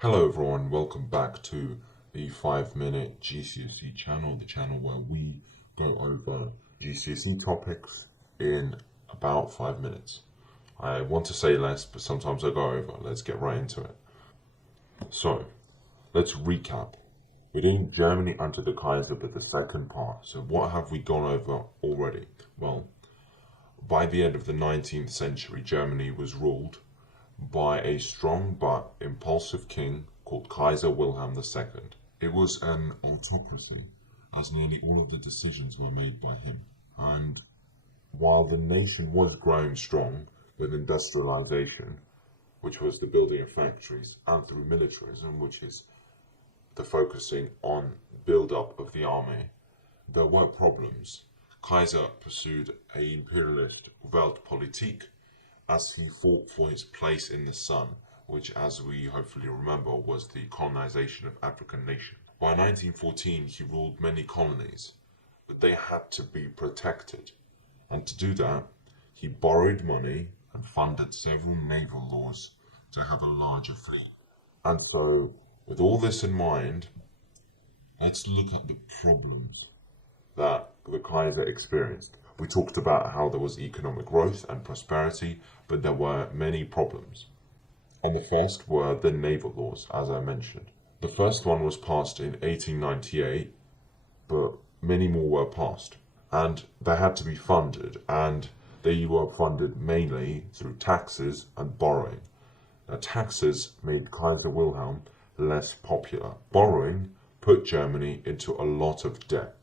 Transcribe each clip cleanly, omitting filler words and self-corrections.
Hello everyone, welcome back to the 5 Minute GCSE channel, the channel where we go over GCSE topics in about 5 minutes. I want to say less, but sometimes I go over. Let's get right into it. So, let's recap. We did Germany under the Kaiser, but the second part. So what have we gone over already? Well, by the end of the 19th century, Germany was ruled by a strong but impulsive king called Kaiser Wilhelm II. It was an autocracy, as nearly all of the decisions were made by him. And while the nation was growing strong with industrialization, which was the building of factories, and through militarism, which is the focusing on build-up of the army, there were problems. Kaiser pursued an imperialist Weltpolitik as he fought for his place in the sun, which, as we hopefully remember, was the colonization of African nations. By 1914, he ruled many colonies, but they had to be protected. And to do that, he borrowed money and funded several naval laws to have a larger fleet. And so, with all this in mind, let's look at the problems that the Kaiser experienced. We talked about how there was economic growth and prosperity, but there were many problems. And the first were the naval laws, as I mentioned. The first one was passed in 1898, but many more were passed. And they had to be funded, and they were funded mainly through taxes and borrowing. Now, taxes made Kaiser Wilhelm less popular. Borrowing put Germany into a lot of debt.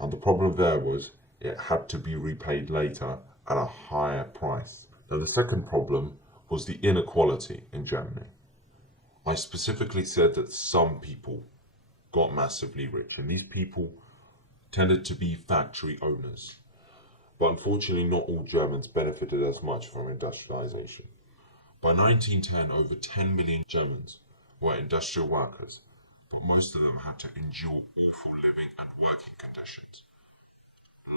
And the problem there was it had to be repaid later at a higher price. Now, the second problem was the inequality in Germany. I specifically said that some people got massively rich, and these people tended to be factory owners. But unfortunately, not all Germans benefited as much from industrialization. By 1910, over 10 million Germans were industrial workers, but most of them had to endure awful living and working conditions.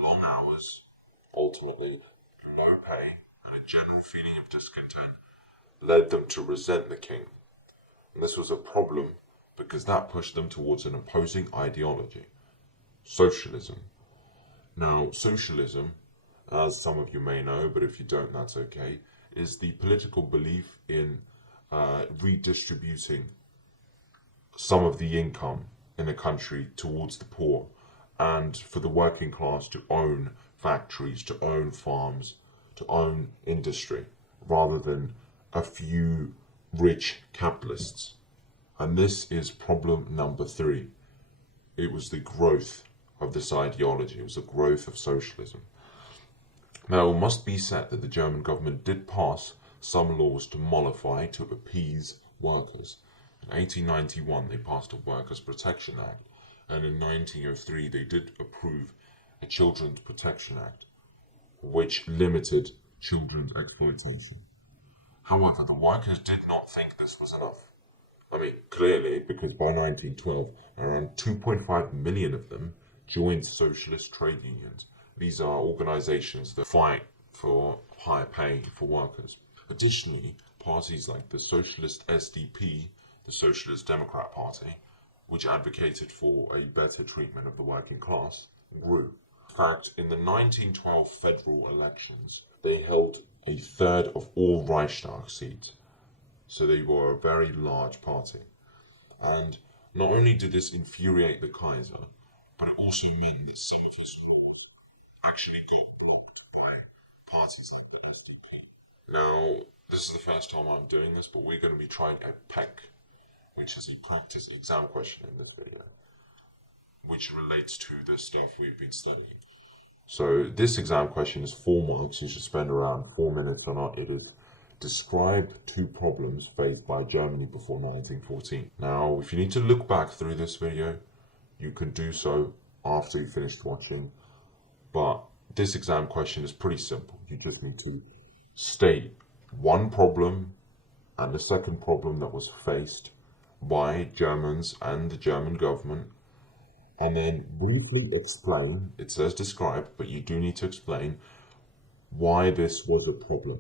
Long hours, ultimately low pay, and a general feeling of discontent led them to resent the king. And this was a problem because that pushed them towards an opposing ideology, socialism. Now, socialism, as some of you may know, but if you don't, that's okay, is the political belief in redistributing some of the income in a country towards the poor, and for the working class to own factories, to own farms, to own industry, rather than a few rich capitalists. And this is problem number 3. It was the growth of this ideology, it was the growth of socialism. Now, it must be said that the German government did pass some laws to mollify, to appease workers. In 1891, they passed a Workers' Protection Act, and in 1903, they did approve a Children's Protection Act, which limited children's exploitation. However, the workers did not think this was enough. I mean, clearly, because by 1912, around 2.5 million of them joined socialist trade unions. These are organizations that fight for higher pay for workers. Additionally, parties like the Socialist SDP, the Socialist Democrat Party, which advocated for a better treatment of the working class, grew. In fact, in the 1912 federal elections, they held a third of all Reichstag seats, so they were a very large party. And not only did this infuriate the Kaiser, but it also meant that some of his laws actually got blocked by parties like the SDP. Now, this is the first time I'm doing this, but we're going to be trying a PEC, which is a practice exam question in this video, which relates to the stuff we've been studying. So this exam question is 4 marks. You should spend around 4 minutes on it. It is describe 2 problems faced by Germany before 1914. Now, if you need to look back through this video, you can do so after you finished watching. But this exam question is pretty simple. You just need to state one problem and the second problem that was faced by Germans and the German government, and then briefly explain, it says describe, but you do need to explain why this was a problem.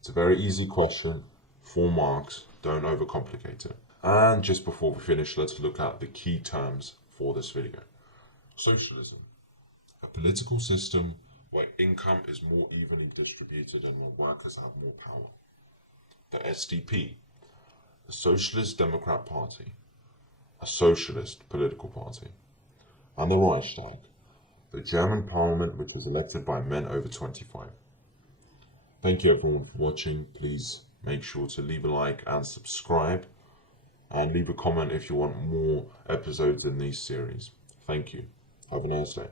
It's a very easy question, 4 marks. Don't overcomplicate it. And just before we finish, let's look at the key terms for this video. Socialism, a political system where income is more evenly distributed and where workers have more power. The SDP, the Socialist Democrat Party, a socialist political party. And the Reichstag, the German parliament which was elected by men over 25. Thank you everyone for watching. Please make sure to leave a like and subscribe, and leave a comment if you want more episodes in these series. Thank you. Have a nice day.